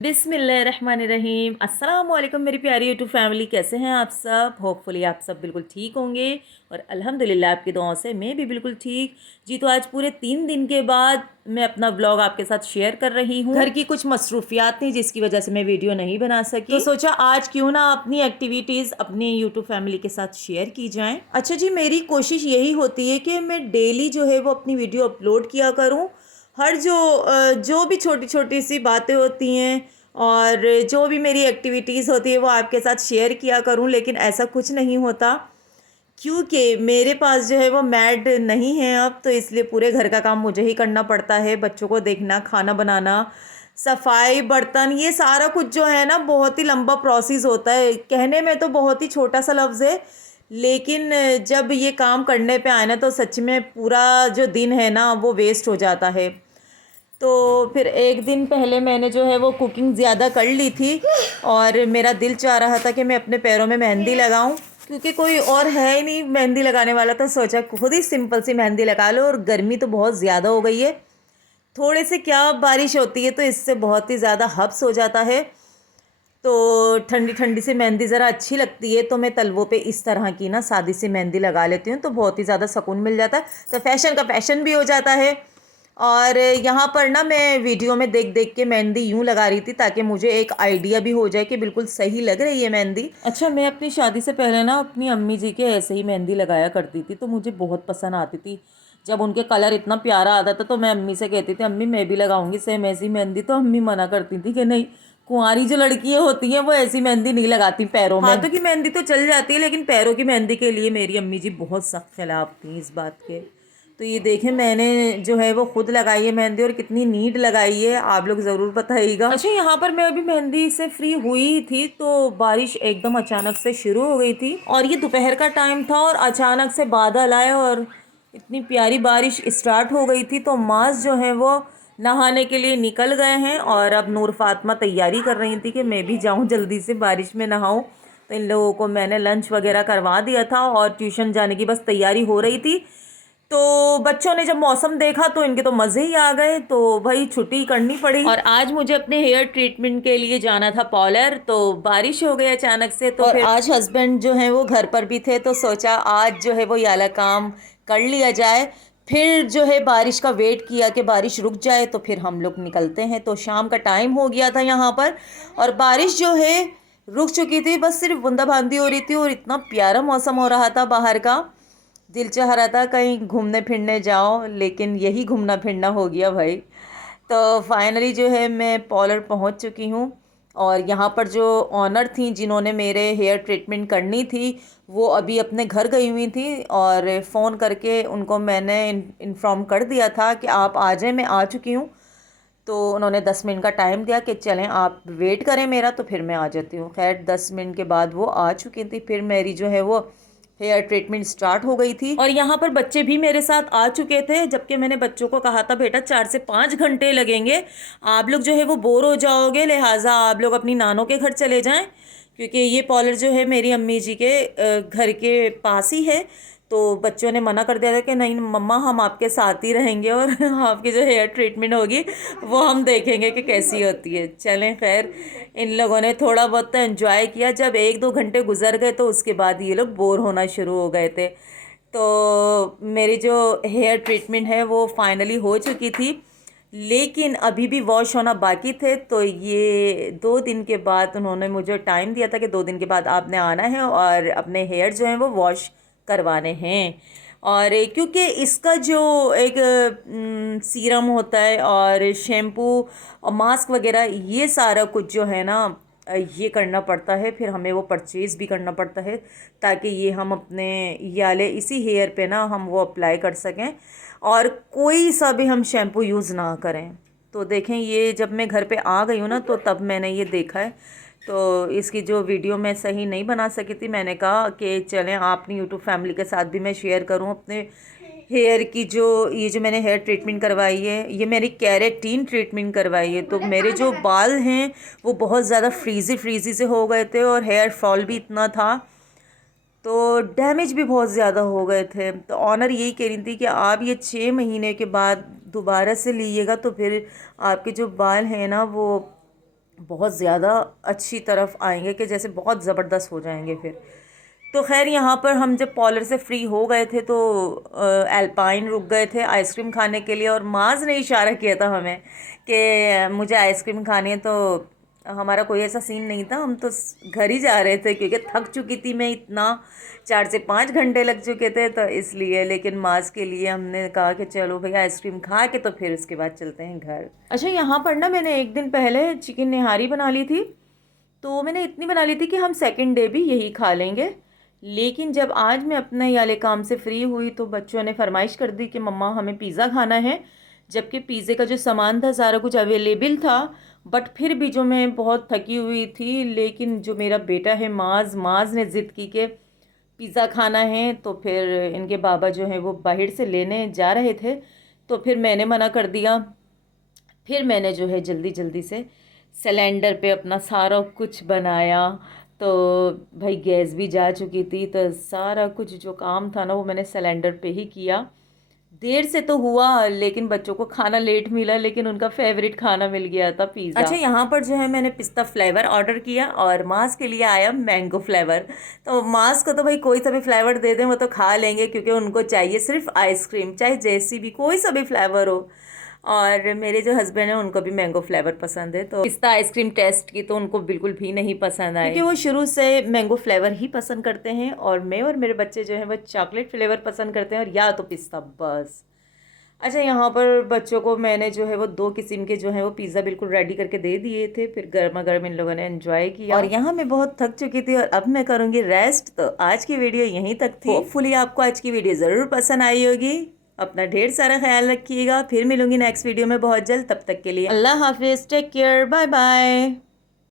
बिस्मिल्लाहिर्रहमानिर्रहीम। अस्सलाम वालेकुम मेरी प्यारी यूट्यूब फैमिली, कैसे हैं आप सब। होपफुली आप सब बिल्कुल ठीक होंगे और अल्हम्दुलिल्लाह आपकी दुआओं से मैं भी बिल्कुल ठीक। जी तो आज पूरे 3 दिन के बाद मैं अपना व्लॉग आपके साथ शेयर कर रही हूँ। घर की कुछ मसरूफियात थी जिसकी वजह से मैं वीडियो नहीं बना सकी, तो सोचा आज क्यों ना अपनी एक्टिविटीज़ अपनी यूट्यूब फैमिली के साथ शेयर की जाएँ। अच्छा जी, मेरी कोशिश यही होती है कि मैं डेली जो है वो अपनी वीडियो अपलोड किया करूँ। हर जो भी छोटी छोटी सी बातें होती हैं और जो भी मेरी एक्टिविटीज़ होती है वो आपके साथ शेयर किया करूं, लेकिन ऐसा कुछ नहीं होता क्योंकि मेरे पास जो है वो मैड नहीं है अब, तो इसलिए पूरे घर का काम मुझे ही करना पड़ता है। बच्चों को देखना, खाना बनाना, सफाई, बर्तन, ये सारा कुछ जो है ना बहुत ही लंबा प्रोसेस होता है। कहने में तो बहुत ही छोटा सा लफ्ज़ है, लेकिन जब ये काम करने पे आए ना तो सच में पूरा जो दिन है ना वो वेस्ट हो जाता है। तो फिर एक दिन पहले मैंने जो है वो कुकिंग ज़्यादा कर ली थी और मेरा दिल चाह रहा था कि मैं अपने पैरों में मेहंदी लगाऊं, क्योंकि कोई और है ही नहीं मेहंदी लगाने वाला, तो सोचा खुद ही सिंपल सी मेहंदी लगा लो। और गर्मी तो बहुत ज़्यादा हो गई है, थोड़े से क्या बारिश होती है तो इससे बहुत ही ज़्यादा हब्स हो जाता है। तो ठंडी ठंडी सी मेहंदी ज़रा अच्छी लगती है, तो मैं तलवों पे इस तरह की ना सादी सी मेहंदी लगा लेती हूँ, तो बहुत ही ज़्यादा सुकून मिल जाता है। तो फैशन का फैशन भी हो जाता है। और यहाँ पर ना मैं वीडियो में देख देख के मेहंदी यूँ लगा रही थी ताकि मुझे एक आइडिया भी हो जाए कि बिल्कुल सही लग रही है मेहंदी। अच्छा, मैं अपनी शादी से पहले ना अपनी अम्मी जी के ऐसे ही मेहंदी लगाया करती थी, तो मुझे बहुत पसंद आती थी। जब उनके कलर इतना प्यारा आता था तो मैं अम्मी से कहती थी अम्मी मैं भी लगाऊंगी सेम ऐसी मेहंदी, तो अम्मी मना करती थी कि नहीं, कुंवारी जो लड़कियां होती हैं वो ऐसी मेहंदी नहीं लगाती पैरों में। हाथों की मेहंदी तो चल जाती है, लेकिन पैरों की मेहंदी के लिए मेरी अम्मी जी बहुत सख्त खिलाफ थी इस बात के। तो ये देखें, मैंने जो है वो खुद लगाई है मेहंदी और कितनी नीट लगाई है, आप लोग ज़रूर बताइएगा। अच्छा, यहाँ पर मैं अभी मेहंदी से फ्री हुई थी तो बारिश एकदम अचानक से शुरू हो गई थी, और ये दोपहर का टाइम था और अचानक से बादल आए और इतनी प्यारी बारिश स्टार्ट हो गई थी। तो मास जो है वो नहाने के लिए निकल गए हैं और अब नूर फातिमा तैयारी कर रही थी कि मैं भी जाऊं जल्दी से बारिश में नहाऊं। तो इन लोगों को मैंने लंच वगैरह करवा दिया था और ट्यूशन जाने की बस तैयारी हो रही थी। तो बच्चों ने जब मौसम देखा तो इनके तो मज़े ही आ गए, तो भाई छुट्टी करनी पड़ी। और आज मुझे अपने हेयर ट्रीटमेंट के लिए जाना था पार्लर, तो बारिश हो गई अचानक से। तो और फिर आज हस्बैंड जो है वो घर पर भी थे, तो सोचा आज जो है वो ये वाला काम कर लिया जाए। फिर जो है बारिश का वेट किया कि बारिश रुक जाए तो फिर हम लोग निकलते हैं। तो शाम का टाइम हो गया था यहाँ पर और बारिश जो है रुक चुकी थी, बस सिर्फ बूंदाबांदी हो रही थी और इतना प्यारा मौसम हो रहा था बाहर का। दिल चाह रहा था कहीं घूमने फिरने जाओ, लेकिन यही घूमना फिरना हो गया भाई। तो फाइनली जो है मैं पार्लर पहुंच चुकी हूँ और यहाँ पर जो ऑनर थी जिन्होंने मेरे हेयर ट्रीटमेंट करनी थी वो अभी अपने घर गई हुई थी, और फ़ोन करके उनको मैंने इन्फॉर्म कर दिया था कि आप आ जाएं, मैं आ चुकी हूँ। तो उन्होंने 10 मिनट का टाइम दिया कि चलें आप वेट करें मेरा, तो फिर मैं आ जाती हूँ। खैर 10 मिनट के बाद वो आ चुकी थी, फिर मेरी जो है वो हेयर ट्रीटमेंट स्टार्ट हो गई थी। और यहाँ पर बच्चे भी मेरे साथ आ चुके थे, जबकि मैंने बच्चों को कहा था बेटा 4 से 5 घंटे लगेंगे, आप लोग जो है वो बोर हो जाओगे, लिहाजा आप लोग अपनी नानों के घर चले जाएं, क्योंकि ये पार्लर जो है मेरी अम्मी जी के घर के पास ही है। तो बच्चों ने मना कर दिया था कि नहीं मम्मा हम आपके साथ ही रहेंगे और आपकी जो हेयर ट्रीटमेंट होगी वो हम देखेंगे कि कैसी होती है। चलें खैर, इन लोगों ने थोड़ा बहुत तो एंजॉय किया। जब 1-2 घंटे गुजर गए तो उसके बाद ये लोग बोर होना शुरू हो गए थे। तो मेरी जो हेयर ट्रीटमेंट है वो फाइनली हो चुकी थी, लेकिन अभी भी वॉश होना बाकी थे। तो ये 2 दिन के बाद उन्होंने मुझे टाइम दिया था कि 2 दिन के बाद आपने आना है और अपने हेयर जो हैं वो वॉश करवाने हैं। और क्योंकि इसका जो एक सीरम होता है और शैम्पू और मास्क वगैरह ये सारा कुछ जो है ना ये करना पड़ता है, फिर हमें वो परचेज़ भी करना पड़ता है ताकि ये हम अपने याले इसी हेयर पे ना हम वो अप्लाई कर सकें और कोई सा भी हम शैम्पू यूज़ ना करें। तो देखें, ये जब मैं घर पे आ गई हूँ ना तो तब मैंने ये देखा है। तो इसकी जो वीडियो मैं सही नहीं बना सकी थी, मैंने कहा कि चलें अपनी यूट्यूब फैमिली के साथ भी मैं शेयर करूं अपने हेयर की जो ये जो मैंने हेयर ट्रीटमेंट करवाई है, ये मेरी केराटिन ट्रीटमेंट करवाई है। तो मेरे जो बाल हैं वो बहुत ज़्यादा फ्रीज़ी फ्रीज़ी से हो गए थे और हेयर फॉल भी इतना था, तो डैमेज भी बहुत ज़्यादा हो गए थे। तो ऑनर यही कह रही थी कि आप ये 6 महीने के बाद दोबारा से लीजिएगा तो फिर आपके जो बाल हैं ना वो बहुत ज़्यादा अच्छी तरफ आएंगे कि जैसे बहुत ज़बरदस्त हो जाएंगे फिर। तो खैर यहाँ पर हम जब पॉलर से फ्री हो गए थे तो एल्पाइन रुक गए थे आइसक्रीम खाने के लिए, और माज ने इशारा किया था हमें कि मुझे आइसक्रीम खानी है। तो हमारा कोई ऐसा सीन नहीं था, हम तो घर ही जा रहे थे क्योंकि थक चुकी थी मैं इतना, 4 से 5 घंटे लग चुके थे तो इसलिए। लेकिन माज के लिए हमने कहा कि चलो भैया आइसक्रीम खा के तो फिर उसके बाद चलते हैं घर। अच्छा, यहाँ पर ना मैंने एक दिन पहले चिकन निहारी बना ली थी, तो मैंने इतनी बना ली थी कि हम सेकंड डे भी यही खा लेंगे। लेकिन जब आज मैं अपने ये वाले काम से फ्री हुई तो बच्चों ने फरमाइश कर दी कि मम्मा हमें पिज़्ज़ा खाना है, जबकि पिज़्ज़े का जो सामान था सारा कुछ अवेलेबल था। बट फिर भी जो मैं बहुत थकी हुई थी, लेकिन जो मेरा बेटा है माज माज ने ज़िद की कि पिज़्ज़ा खाना है, तो फिर इनके बाबा जो हैं वो बाहर से लेने जा रहे थे, तो फिर मैंने मना कर दिया। फिर मैंने जो है जल्दी जल्दी से सिलेंडर पे अपना सारा कुछ बनाया। तो भाई गैस भी जा चुकी थी, तो सारा कुछ जो काम था ना वो मैंने सिलेंडर पे ही किया। देर से तो हुआ लेकिन बच्चों को खाना लेट मिला, लेकिन उनका फेवरेट खाना मिल गया था पिज़्ज़ा। अच्छा, यहाँ पर जो है मैंने पिस्ता फ्लेवर ऑर्डर किया और मास के लिए आया मैंगो फ्लेवर। तो मास को तो भाई कोई सा भी फ्लेवर दे दें वो तो खा लेंगे, क्योंकि उनको चाहिए सिर्फ आइसक्रीम, चाहे जैसी भी कोई सा भी फ्लेवर हो। और मेरे जो हस्बैंड हैं उनको भी मैंगो फ्लेवर पसंद है, तो पिस्ता आइसक्रीम टेस्ट की तो उनको बिल्कुल भी नहीं पसंद आई, क्योंकि वो शुरू से मैंगो फ्लेवर ही पसंद करते हैं। और मैं और मेरे बच्चे जो हैं वो चॉकलेट फ्लेवर पसंद करते हैं, और या तो पिस्ता बस। अच्छा, यहाँ पर बच्चों को मैंने जो है वो 2 किस्म के जो है वो पिज़्ज़ा बिल्कुल रेडी करके दे दिए थे, फिर गर्मा गर्म इन लोगों ने एंजॉय किया। और यहाँ मैं बहुत थक चुकी थी और अब मैं करूँगी रेस्ट। तो आज की वीडियो यहीं तक थी। होपफुली आपको आज की वीडियो ज़रूर पसंद आई होगी। अपना ढेर सारा ख्याल रखिएगा, फिर मिलूंगी नेक्स्ट वीडियो में बहुत जल्द। तब तक के लिए अल्लाह हाफिज़, टेक केयर, बाय बाय।